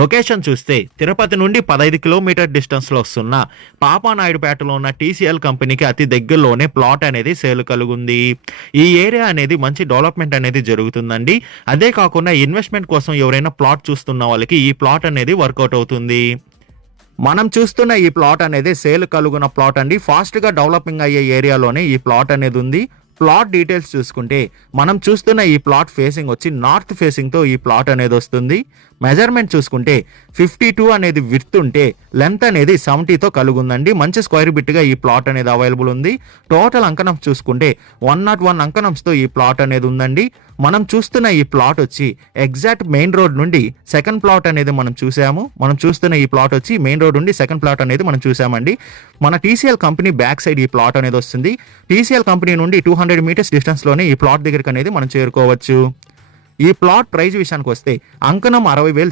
Location చూస్తే తిరుపతి నుండి 15 kilometre డిస్టెన్స్లో వస్తున్న పాపానాయుడుపేటలో ఉన్న టీసీఎల్ కంపెనీకి అతి దగ్గరలోనే ప్లాట్ అనేది సేల్ కలుగుంది. ఈ ఏరియా అనేది మంచి డెవలప్మెంట్ అనేది జరుగుతుందండి. అదే కాకుండా ఇన్వెస్ట్మెంట్ కోసం ఎవరైనా ప్లాట్ చూస్తున్న వాళ్ళకి ఈ ప్లాట్ అనేది వర్కౌట్ అవుతుంది. మనం చూస్తున్న ఈ ప్లాట్ అనేది సేల్ కలుగున్న ప్లాట్ అండి. ఫాస్ట్గా డెవలపింగ్ అయ్యే ఏరియాలోనే ఈ ప్లాట్ అనేది ఉంది. ప్లాట్ డీటెయిల్స్ చూసుకుంటే మనం చూస్తున్న ఈ ప్లాట్ ఫేసింగ్ వచ్చి నార్త్ ఫేసింగ్తో ఈ ప్లాట్ అనేది వస్తుంది. మెజర్మెంట్ చూసుకుంటే 52 అనేది విడ్త్ ఉంటే లెంత్ అనేది 70తో కలుగుందండి. మంచి స్క్వేర్ బిట్గా ఈ ప్లాట్ అనేది అవైలబుల్ ఉంది. టోటల్ అంకణంస్ చూసుకుంటే 101 అంకణంస్తో ఈ ప్లాట్ అనేది ఉందండి. మనం చూస్తున్న ఈ ప్లాట్ వచ్చి ఎగ్జాక్ట్ మెయిన్ రోడ్ నుండి సెకండ్ ప్లాట్ అనేది మనం చూసాము. మనం చూస్తున్న ఈ ప్లాట్ వచ్చి మెయిన్ రోడ్ నుండి సెకండ్ ప్లాట్ అనేది మనం చూసామండి. మన టీసీఎల్ కంపెనీ బ్యాక్ సైడ్ ఈ ప్లాట్ అనేది వస్తుంది. టీసీఎల్ కంపెనీ నుండి 200 మీటర్స్ డిస్టెన్స్లోనే ఈ ప్లాట్ దగ్గరికి అనేది మనం చేరుకోవచ్చు. ఈ ప్లాట్ ప్రైస్ విషయానికి వస్తే అంకణం 60,000